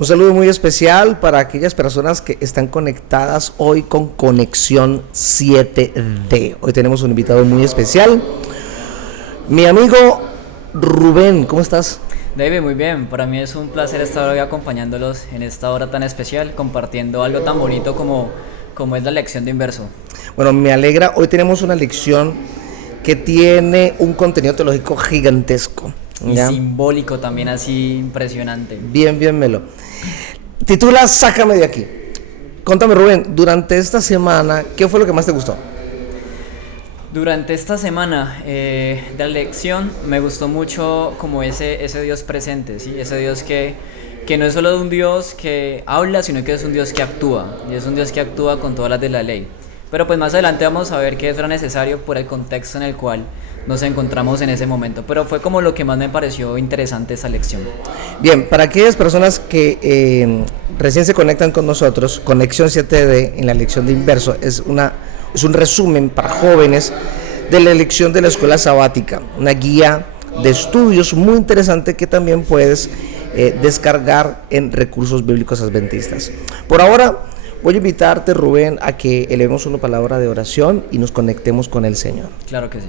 Un saludo muy especial para aquellas personas que están conectadas hoy con Conexión 7D. Hoy tenemos un invitado muy especial, mi amigo Rubén. ¿Cómo estás? David, muy bien. Para mí es un placer estar hoy acompañándolos en esta hora tan especial, compartiendo algo tan bonito como es la lección de inverso. Bueno, me alegra. Hoy tenemos una lección que tiene un contenido teológico gigantesco. Y ¿ya? simbólico también, así impresionante. Bien, melo. Titula Sácame de aquí. Contame, Rubén, durante esta semana, ¿qué fue lo que más te gustó? Durante esta semana de la lección me gustó mucho como ese Dios presente, ¿sí? Ese Dios que no es solo un Dios que habla, sino que es un Dios que actúa. Y es un Dios que actúa con todas las de la ley. Pero pues más adelante vamos a ver qué era necesario por el contexto en el cual nos encontramos en ese momento. Pero fue como lo que más me pareció interesante esa lección. Bien, para aquellas personas que recién se conectan con nosotros, Conexión 7D en la lección de inverso es un resumen para jóvenes de la lección de la escuela sabática, una guía de estudios muy interesante que también puedes descargar en Recursos Bíblicos Adventistas. Por ahora voy a invitarte, Rubén, a que elevemos una palabra de oración y nos conectemos con el Señor. Claro que sí.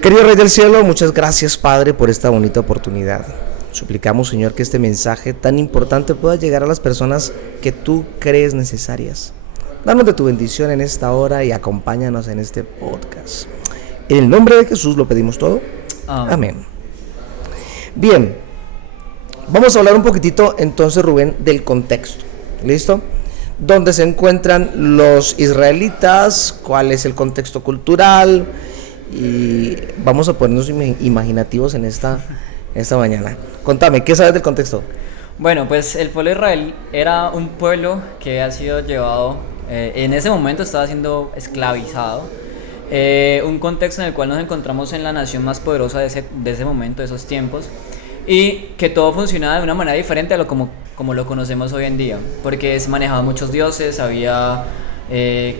Querido Rey del Cielo, muchas gracias, Padre, por esta bonita oportunidad. Suplicamos, Señor, que este mensaje tan importante pueda llegar a las personas que tú crees necesarias. Danos de tu bendición en esta hora y acompáñanos en este podcast. En el nombre de Jesús lo pedimos todo. Amén. Bien, vamos a hablar un poquitito entonces, Rubén, del contexto. ¿Listo? ¿Dónde se encuentran los israelitas? ¿Cuál es el contexto cultural? Y vamos a ponernos imaginativos en esta mañana. Contame, ¿qué sabes del contexto? Bueno, pues el pueblo de Israel era un pueblo que ha sido llevado, en ese momento estaba siendo esclavizado. Un contexto en el cual nos encontramos en la nación más poderosa de ese momento, de esos tiempos. Y que todo funcionaba de una manera diferente a como lo conocemos hoy en día. Porque se manejaban muchos dioses, había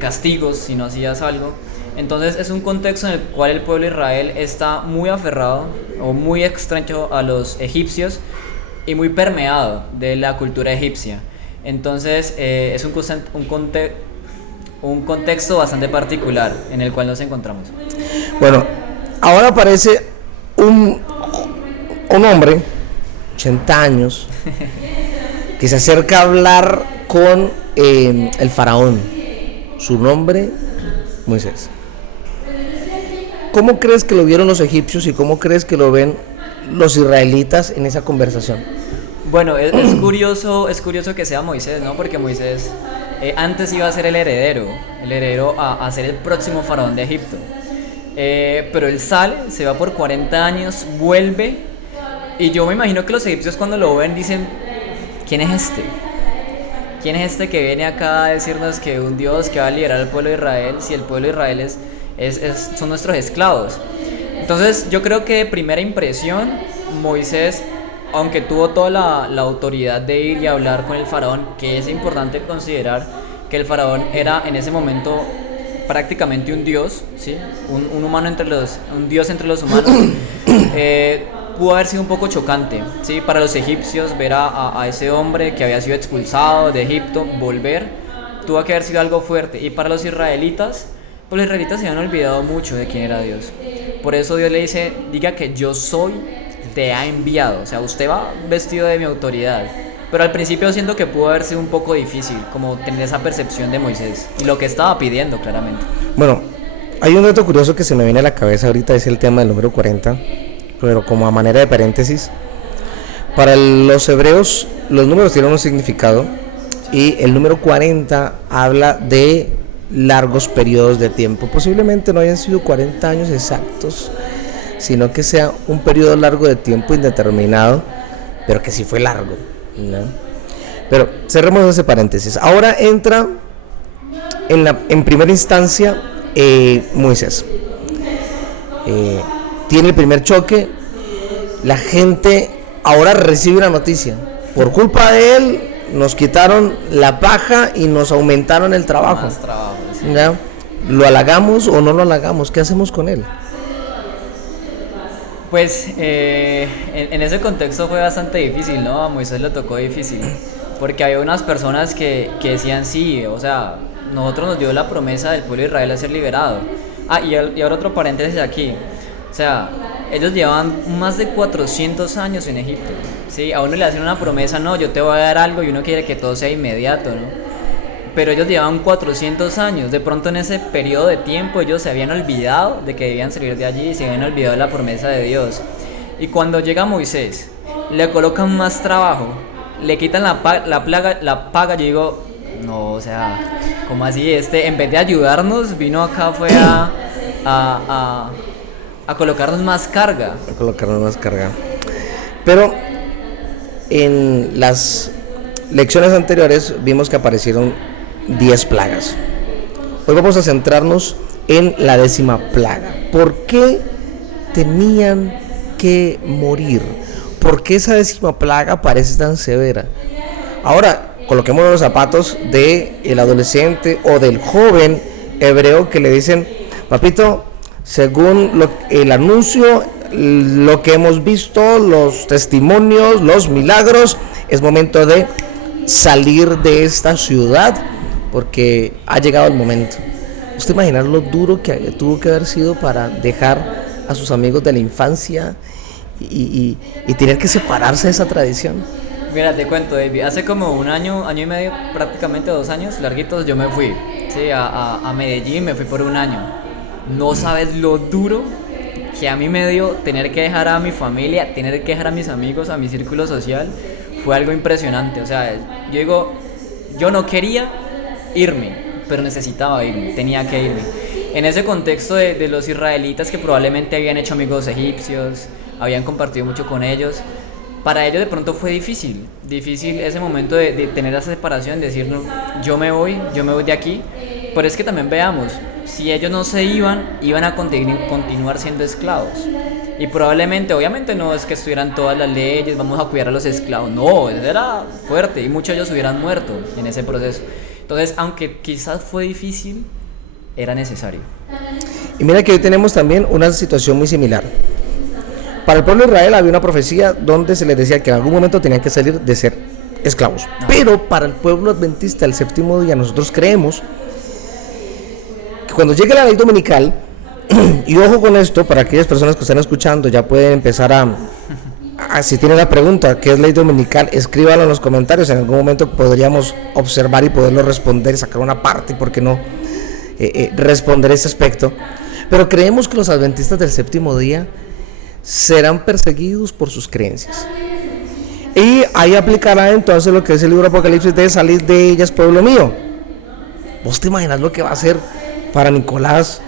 castigos si no hacías algo. Entonces es un contexto en el cual el pueblo de Israel está muy aferrado o muy estrecho a los egipcios y muy permeado de la cultura egipcia. Entonces es un contexto bastante particular en el cual nos encontramos. Bueno, ahora aparece un hombre, 80 años, que se acerca a hablar con el faraón. Su nombre, Moisés. ¿Cómo crees que lo vieron los egipcios y cómo crees que lo ven los israelitas en esa conversación? Bueno, es curioso que sea Moisés, ¿no? Porque Moisés antes iba a ser el heredero a ser el próximo faraón de Egipto. Pero él sale, se va por 40 años, vuelve, y yo me imagino que los egipcios cuando lo ven dicen, ¿quién es este? ¿Quién es este que viene acá a decirnos que un Dios que va a liderar al pueblo de Israel, si el pueblo de Israel son nuestros esclavos? Entonces yo creo que de primera impresión Moisés, aunque tuvo toda la autoridad de ir y hablar con el faraón, que es importante considerar que el faraón era en ese momento prácticamente un dios, ¿sí? un dios entre los humanos, pudo haber sido un poco chocante, ¿sí? Para los egipcios ver a ese hombre que había sido expulsado de Egipto volver, tuvo que haber sido algo fuerte. Y para los israelitas, pues los israelitas se habían olvidado mucho de quién era Dios. Por eso Dios le dice, diga que yo soy, te ha enviado. O sea, usted va vestido de mi autoridad. Pero al principio siento que pudo haber sido un poco difícil, como tener esa percepción de Moisés y lo que estaba pidiendo claramente. Bueno, hay un dato curioso que se me viene a la cabeza ahorita, es el tema del número 40, pero como a manera de paréntesis. Para los hebreos los números tienen un significado y el número 40 habla de largos periodos de tiempo. Posiblemente no hayan sido 40 años exactos, sino que sea un periodo largo de tiempo indeterminado, pero que sí fue largo, ¿no? Pero cerremos ese paréntesis. Ahora entra en primera instancia Moisés. Tiene el primer choque. La gente ahora recibe una noticia. Por culpa de él nos quitaron la paja y nos aumentaron el trabajo. Más trabajo, sí. ¿Lo halagamos o no lo halagamos? ¿Qué hacemos con él? Pues en ese contexto fue bastante difícil, ¿no? A Moisés le tocó difícil, porque había unas personas que decían sí, o sea, nosotros nos dio la promesa del pueblo de Israel a ser liberado. Y ahora otro paréntesis aquí, o sea, ellos llevaban más de 400 años en Egipto, ¿sí? A uno le hacen una promesa, no, yo te voy a dar algo y uno quiere que todo sea inmediato, ¿no? Pero ellos llevaban 400 años, de pronto en ese periodo de tiempo ellos se habían olvidado de que debían salir de allí y se habían olvidado de la promesa de Dios. Y cuando llega Moisés, le colocan más trabajo, le quitan la paga, yo digo, no, o sea, ¿cómo así? En vez de ayudarnos, vino acá fue a colocarnos más carga. A colocarnos más carga. Pero en las lecciones anteriores vimos que aparecieron 10 plagas. Hoy vamos a centrarnos en la 10ª plaga. ¿Por qué tenían que morir? ¿Por qué esa 10ª plaga parece tan severa? Ahora, coloquemos los zapatos del adolescente o del joven hebreo que le dicen, papito, según el anuncio, lo que hemos visto, los testimonios, los milagros, es momento de salir de esta ciudad porque ha llegado el momento. ¿Usted imagina lo duro que tuvo que haber sido para dejar a sus amigos de la infancia y tener que separarse de esa tradición? Mira, te cuento, David, hace como un año y medio, prácticamente 2 años larguitos, yo me fui, ¿sí? a Medellín, me fui por un año. No sabes lo duro que a mí me dio tener que dejar a mi familia, tener que dejar a mis amigos, a mi círculo social. Fue algo impresionante, o sea, yo digo, yo no quería irme, pero necesitaba irme, tenía que irme. En ese contexto de los israelitas que probablemente habían hecho amigos egipcios, habían compartido mucho con ellos, para ellos de pronto fue difícil ese momento de tener esa separación, de decir, no, yo me voy de aquí, pero es que también veamos, si ellos no se iban a continuar siendo esclavos. Y probablemente, obviamente no es que estuvieran todas las leyes, vamos a cuidar a los esclavos, no, eso era fuerte y muchos de ellos hubieran muerto en ese proceso. Entonces, aunque quizás fue difícil, era necesario. Y mira que hoy tenemos también una situación muy similar. Para el pueblo de Israel había una profecía donde se les decía que en algún momento tenían que salir de ser esclavos. Pero para el pueblo adventista del 7º día nosotros creemos que cuando llegue la ley dominical, y ojo con esto, para aquellas personas que están escuchando ya pueden empezar si tienen la pregunta, ¿qué es ley dominical? Escríbanlo en los comentarios, en algún momento podríamos observar y poderlo responder, sacar una parte, ¿por qué no responder ese aspecto? Pero creemos que los adventistas del 7º día serán perseguidos por sus creencias. Y ahí aplicará entonces lo que es el libro Apocalipsis de salir de ellas, pueblo mío. ¿Vos te imaginas lo que va a ser para Nicolás,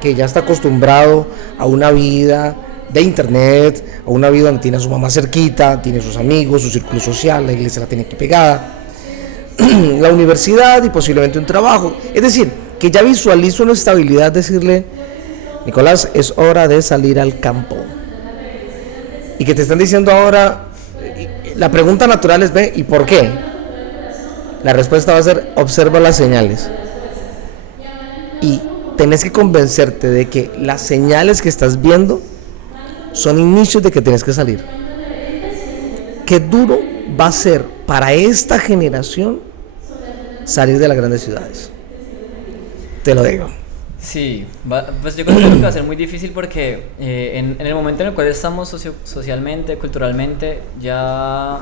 que ya está acostumbrado a una vida de internet, a una vida donde tiene a su mamá cerquita, tiene sus amigos, su círculo social, la iglesia la tiene aquí pegada, la universidad y posiblemente un trabajo? Es decir, que ya visualiza una estabilidad, decirle, Nicolás, es hora de salir al campo. Y que te están diciendo ahora, la pregunta natural es, ¿y por qué? La respuesta va a ser, observa las señales. Y tenés que convencerte de que las señales que estás viendo son inicios de que tienes que salir. Qué duro va a ser para esta generación salir de las grandes ciudades. Te lo digo. Sí, pues yo creo que va a ser muy difícil porque en el momento en el cual estamos socialmente, culturalmente, ya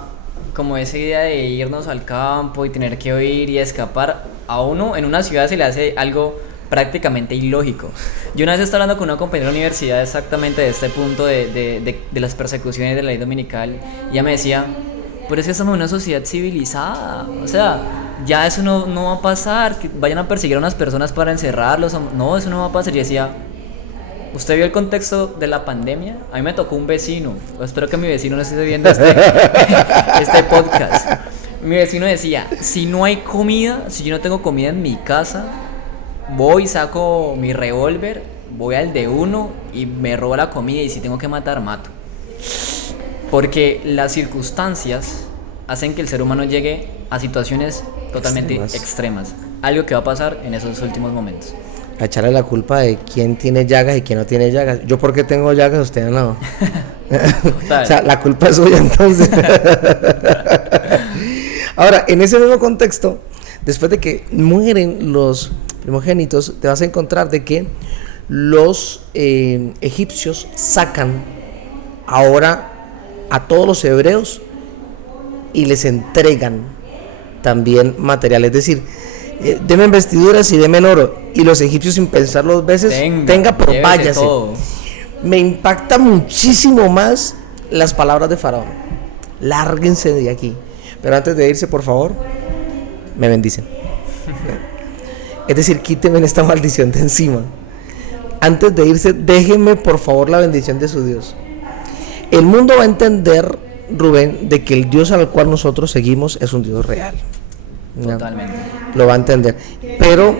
como esa idea de irnos al campo y tener que huir y escapar, a uno en una ciudad se le hace algo prácticamente ilógico. Yo una vez estaba hablando con una compañera de la universidad exactamente de este punto de las persecuciones de la ley dominical y ella me decía, pero es que estamos en una sociedad civilizada, o sea, ya eso no va a pasar, que vayan a perseguir a unas personas para encerrarlos, no, eso no va a pasar. Y decía, ¿usted vio el contexto de la pandemia? A mí me tocó un vecino, espero que mi vecino no esté viendo este podcast. Mi vecino decía, si no hay comida, si yo no tengo comida en mi casa, voy, saco mi revólver, voy al de uno y me robo la comida, y si tengo que matar, mato. Porque las circunstancias hacen que el ser humano llegue a situaciones totalmente extremas. Algo que va a pasar en esos últimos momentos. a echarle la culpa de quién tiene llagas y quién no tiene llagas. Yo porque tengo llagas, usted no. O sea, la culpa es suya entonces. Ahora, en ese mismo contexto, después de que mueren los primogénitos, te vas a encontrar de que los egipcios sacan ahora a todos los hebreos y les entregan también material, es decir, denme vestiduras y denme oro, y los egipcios sin pensarlo dos veces, tenga pero váyase. Todo. Me impacta muchísimo más las palabras de Faraón: lárguense de aquí, pero antes de irse, por favor, me bendicen. Es decir, quítenme esta maldición de encima. Antes de irse, déjenme por favor la bendición de su Dios. El mundo va a entender, Rubén, de que el Dios al cual nosotros seguimos es un Dios real. Totalmente. Lo va a entender. Pero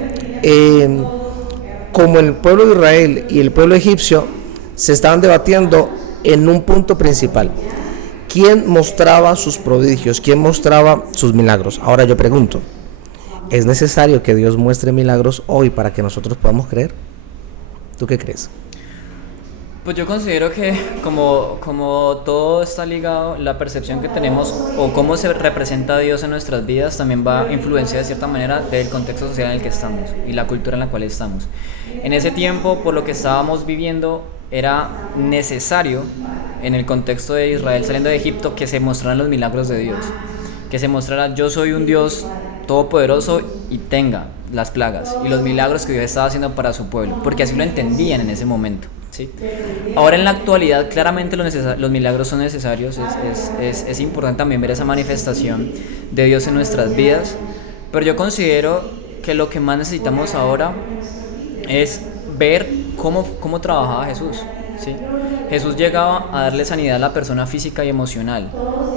como el pueblo de Israel y el pueblo egipcio se estaban debatiendo en un punto principal: ¿quién mostraba sus prodigios? ¿Quién mostraba sus milagros? Ahora yo pregunto, ¿es necesario que Dios muestre milagros hoy para que nosotros podamos creer? ¿Tú qué crees? Pues yo considero que como todo está ligado, la percepción que tenemos o cómo se representa a Dios en nuestras vidas también va a influenciar de cierta manera del contexto social en el que estamos y la cultura en la cual estamos. En ese tiempo, por lo que estábamos viviendo, era necesario, en el contexto de Israel saliendo de Egipto, que se mostraran los milagros de Dios, que se mostrara: yo soy un Dios todopoderoso y tenga las plagas y los milagros que Dios estaba haciendo para su pueblo, porque así lo entendían en ese momento, ¿sí? Ahora en la actualidad claramente los milagros son necesarios, es importante también ver esa manifestación de Dios en nuestras vidas, pero yo considero que lo que más necesitamos ahora es ver cómo trabajaba Jesús, ¿sí? Jesús llegaba a darle sanidad a la persona física y emocional,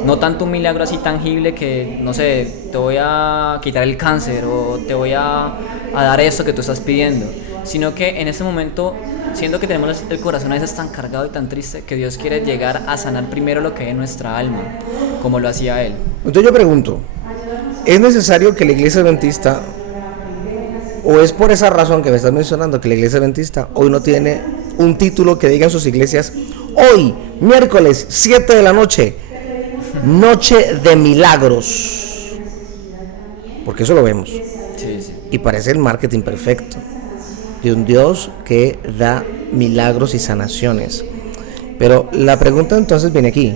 no tanto un milagro así tangible que, no sé, te voy a quitar el cáncer o te voy a dar esto que tú estás pidiendo, sino que en este momento, siendo que tenemos el corazón a veces tan cargado y tan triste, que Dios quiere llegar a sanar primero lo que hay en nuestra alma, como lo hacía Él. Entonces yo pregunto, ¿es necesario que la iglesia adventista, o es por esa razón que me estás mencionando, que la iglesia adventista hoy no tiene un título que diga en sus iglesias: hoy, miércoles, 7 de la noche, noche de milagros? Porque eso lo vemos. Sí. Y parece el marketing perfecto de un Dios que da milagros y sanaciones. Pero la pregunta entonces viene aquí: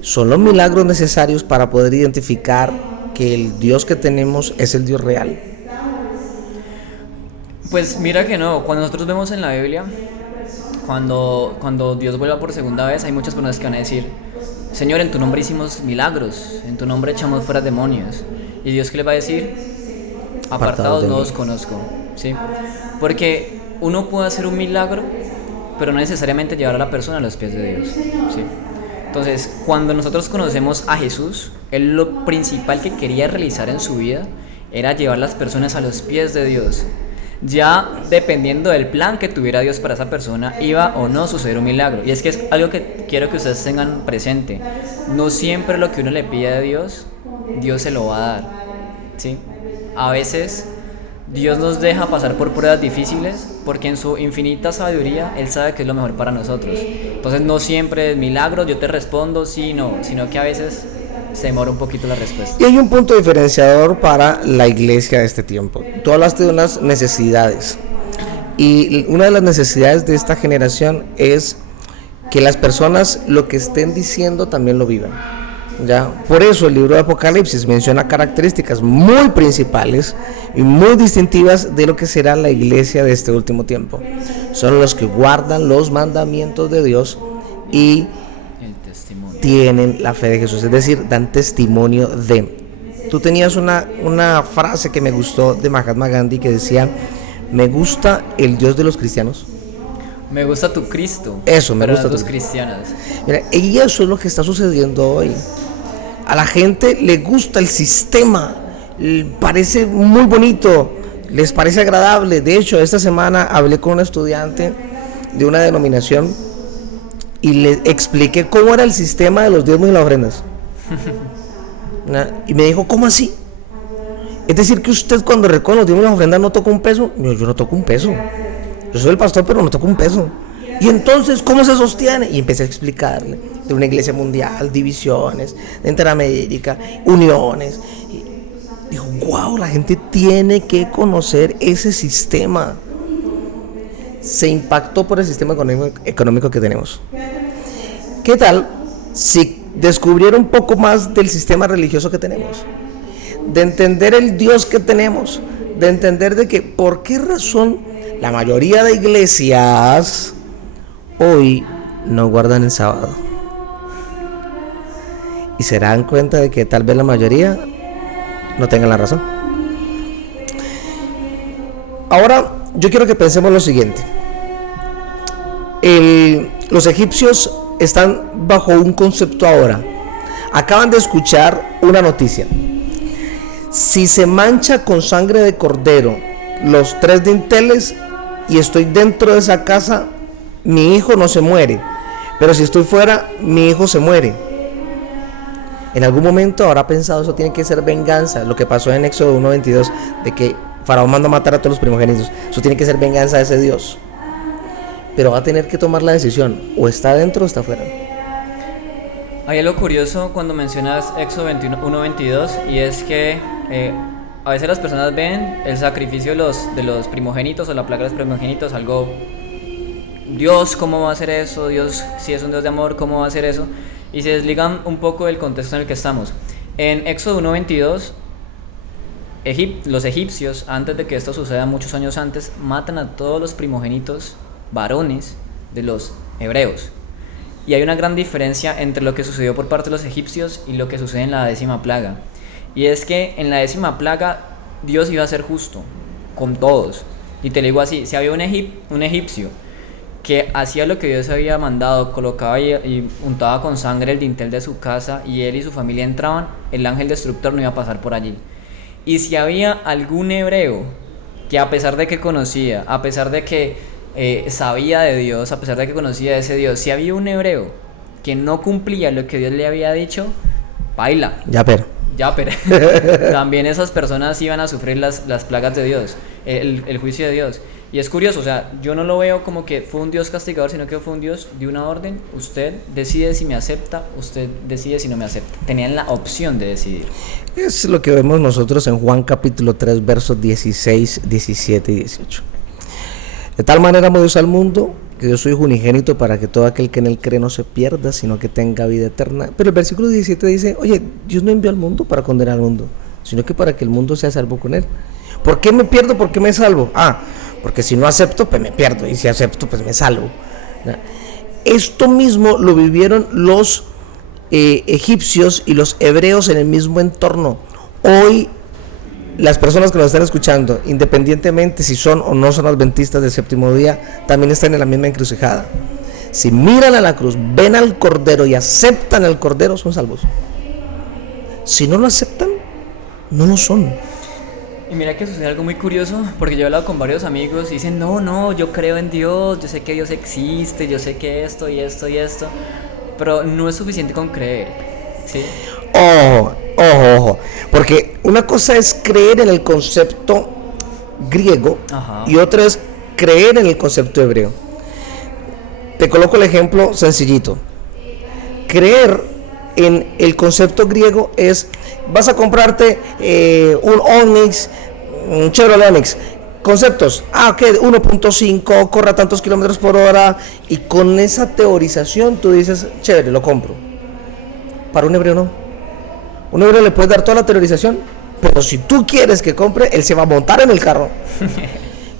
¿son los milagros necesarios para poder identificar que el Dios que tenemos es el Dios real? Pues mira que no. Cuando nosotros vemos en la Biblia, cuando Dios vuelva por segunda vez, hay muchas personas que van a decir: Señor, en tu nombre hicimos milagros, en tu nombre echamos fuera demonios. Y Dios, ¿qué le va a decir? Apartados, no os conozco, ¿sí? Porque uno puede hacer un milagro, pero no necesariamente llevar a la persona a los pies de Dios, ¿sí? Entonces, cuando nosotros conocemos a Jesús, Él lo principal que quería realizar en su vida era llevar las personas a los pies de Dios. Ya dependiendo del plan que tuviera Dios para esa persona, iba o no a suceder un milagro. Y es que es algo que quiero que ustedes tengan presente: no siempre lo que uno le pide a Dios, Dios se lo va a dar, ¿sí? A veces Dios nos deja pasar por pruebas difíciles porque en su infinita sabiduría Él sabe que es lo mejor para nosotros. Entonces no siempre es milagro, yo te respondo sí, no, sino que a veces se demora un poquito la respuesta. Y hay un punto diferenciador para la iglesia de este tiempo. Tú hablaste de unas necesidades, y una de las necesidades de esta generación es que las personas lo que estén diciendo también lo vivan, ¿ya? Por eso el libro de Apocalipsis menciona características muy principales y muy distintivas de lo que será la iglesia de este último tiempo. Son los que guardan los mandamientos de Dios y tienen la fe de Jesús, es decir, dan testimonio de. Tú tenías una frase que me gustó de Mahatma Gandhi que decía: me gusta el Dios de los cristianos. Me gusta tu Cristo. Eso, me gusta tus cristianos. Mira, y eso es lo que está sucediendo hoy. A la gente le gusta el sistema, parece muy bonito, les parece agradable. De hecho, esta semana hablé con un estudiante de una denominación y le expliqué cómo era el sistema de los diezmos y las ofrendas. Y me dijo: ¿cómo así? Es decir, que usted cuando recoge los diezmos y las ofrendas no toca un peso. Yo no toco un peso. Yo soy el pastor, pero no toco un peso. Y entonces, ¿cómo se sostiene? Y empecé a explicarle de una iglesia mundial, divisiones, de Interamérica, uniones. Y dijo, wow, la gente tiene que conocer ese sistema. Se impactó por el sistema económico que tenemos. ¿Qué tal si descubriera un poco más del sistema religioso que tenemos? De entender el Dios que tenemos, de entender de que por qué razón la mayoría de iglesias hoy no guardan el sábado. Y se dan cuenta de que tal vez la mayoría no tengan la razón. Ahora yo quiero que pensemos lo siguiente. Los egipcios están bajo un concepto ahora. Acaban de escuchar una noticia. Si se mancha con sangre de cordero los 3 dinteles y estoy dentro de esa casa, mi hijo no se muere, pero si estoy fuera, mi hijo se muere. En algún momento habrá pensado, eso tiene que ser venganza, lo que pasó en Éxodo 1:22, de que Faraón manda a matar a todos los primogénitos. Eso tiene que ser venganza de ese Dios. Pero va a tener que tomar la decisión, o está adentro o está afuera. Hay algo curioso cuando mencionas Éxodo 1:22, y es que a veces las personas ven el sacrificio de los primogénitos o la plaga de los primogénitos algo, Dios, ¿cómo va a hacer eso? Dios, si es un Dios de amor, ¿cómo va a hacer eso? Y se desligan un poco del contexto en el que estamos. En Éxodo 1:22, los egipcios, antes de que esto suceda muchos años antes, matan a todos los primogénitos varones de los hebreos. Y hay una gran diferencia entre lo que sucedió por parte de los egipcios y lo que sucede en la 10ª plaga. Y es que en la 10ª plaga Dios iba a ser justo con todos. Y te lo digo así, si había un egipcio que hacía lo que Dios había mandado, colocaba y untaba con sangre el dintel de su casa y él y su familia entraban, el ángel destructor no iba a pasar por allí. Y si había algún hebreo que a pesar de que conocía, a pesar de que sabía de Dios, a pesar de que conocía de ese Dios, si había un hebreo que no cumplía lo que Dios le había dicho, baila. Ya, pero También esas personas iban a sufrir las plagas de Dios, el juicio de Dios. Y es curioso, o sea, yo no lo veo como que fue un Dios castigador, sino que fue un Dios de una orden. Usted decide si me acepta, usted decide si no me acepta. Tenían la opción de decidir. Es lo que vemos nosotros en Juan capítulo 3, versos 16, 17 y 18. De tal manera amó Dios al mundo, que yo soy hijo unigénito para que todo aquel que en él cree no se pierda, sino que tenga vida eterna. Pero el versículo 17 dice, oye, Dios no envió al mundo para condenar al mundo, sino que para que el mundo sea salvo con él. ¿Por qué me pierdo? ¿Por qué me salvo? Porque si no acepto, pues me pierdo, y si acepto, pues me salvo. Esto mismo lo vivieron los egipcios y los hebreos en el mismo entorno. Hoy las personas que nos están escuchando, independientemente si son o no son adventistas del séptimo día, también están en la misma encrucijada. Si miran a la cruz, ven al Cordero y aceptan al Cordero, son salvos. Si no lo aceptan, no lo son. Y mira que sucede algo muy curioso, porque yo he hablado con varios amigos y dicen, no, yo creo en Dios, yo sé que Dios existe, yo sé que esto y esto y esto, pero no es suficiente con creer, ¿sí? Ojo, porque una cosa es creer en el concepto griego. Ajá. Y otra es creer en el concepto hebreo. Te coloco el ejemplo sencillito. Creer en el concepto griego es, vas a comprarte un Onix, un Chevrolet Onix, conceptos, que 1.5, corra tantos kilómetros por hora, y con esa teorización tú dices, chévere, lo compro. Para un hebreo no. Un hebreo le puedes dar toda la teorización, pero si tú quieres que compre, él se va a montar en el carro,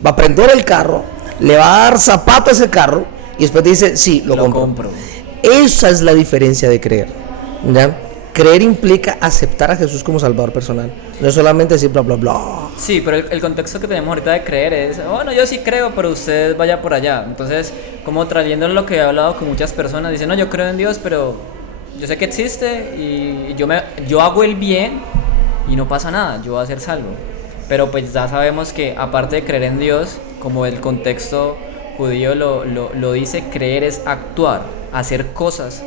va a prender el carro, le va a dar zapato a ese carro y después dice, sí, lo compro. Esa es la diferencia de creer, ¿ya? Creer implica aceptar a Jesús como Salvador personal, no es solamente decir bla bla bla. Sí, pero el contexto que tenemos ahorita de creer es, bueno, yo sí creo, pero usted vaya por allá. Entonces, como trayendo lo que he hablado con muchas personas, dicen, no, yo creo en Dios, pero yo sé que existe y yo hago el bien y no pasa nada, yo voy a ser salvo. Pero pues ya sabemos que aparte de creer en Dios, como el contexto judío lo dice, creer es actuar, hacer cosas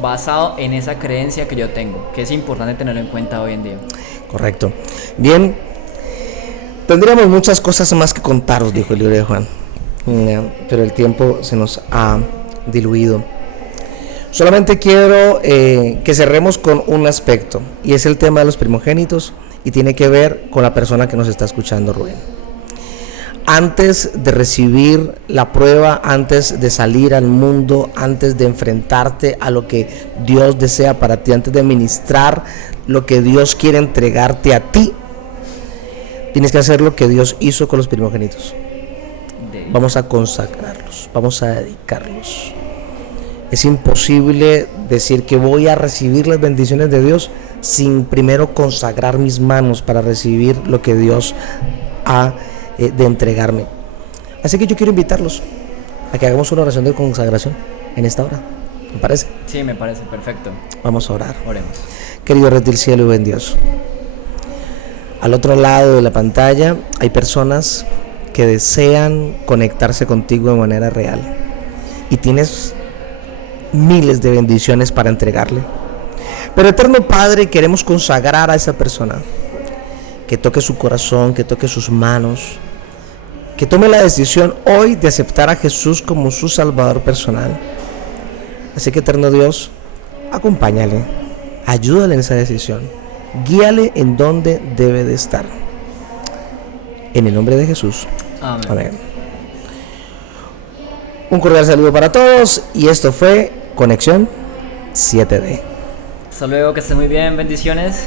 basado en esa creencia que yo tengo, que es importante tenerlo en cuenta hoy en día. Correcto. Bien, Tendríamos muchas cosas más que contaros, dijo el libro de Juan, pero el tiempo se nos ha diluido. Solamente quiero que cerremos con un aspecto, y es el tema de los primogénitos, y tiene que ver con la persona que nos está escuchando, Rubén. Antes de recibir la prueba, antes de salir al mundo, antes de enfrentarte a lo que Dios desea para ti, antes de ministrar lo que Dios quiere entregarte a ti, tienes que hacer lo que Dios hizo con los primogénitos. Vamos a consagrarlos, vamos a dedicarlos. Es imposible decir que voy a recibir las bendiciones de Dios sin primero consagrar mis manos para recibir lo que Dios ha de entregarme. Así que yo quiero invitarlos a que hagamos una oración de consagración en esta hora. ¿Me parece? Sí, me parece perfecto. Vamos a orar. Oremos. Querido Rey del Cielo y buen Dios, al otro lado de la pantalla hay personas que desean conectarse contigo de manera real y tienes miles de bendiciones para entregarle. Pero Eterno Padre, queremos consagrar a esa persona, que toque su corazón, que toque sus manos, que tome la decisión hoy de aceptar a Jesús como su Salvador personal. Así que, Eterno Dios, acompáñale, ayúdale en esa decisión, guíale en donde debe de estar. En el nombre de Jesús. Amén. Amén. Un cordial saludo para todos, y esto fue Conexión 7D. Hasta luego, que estés muy bien, bendiciones.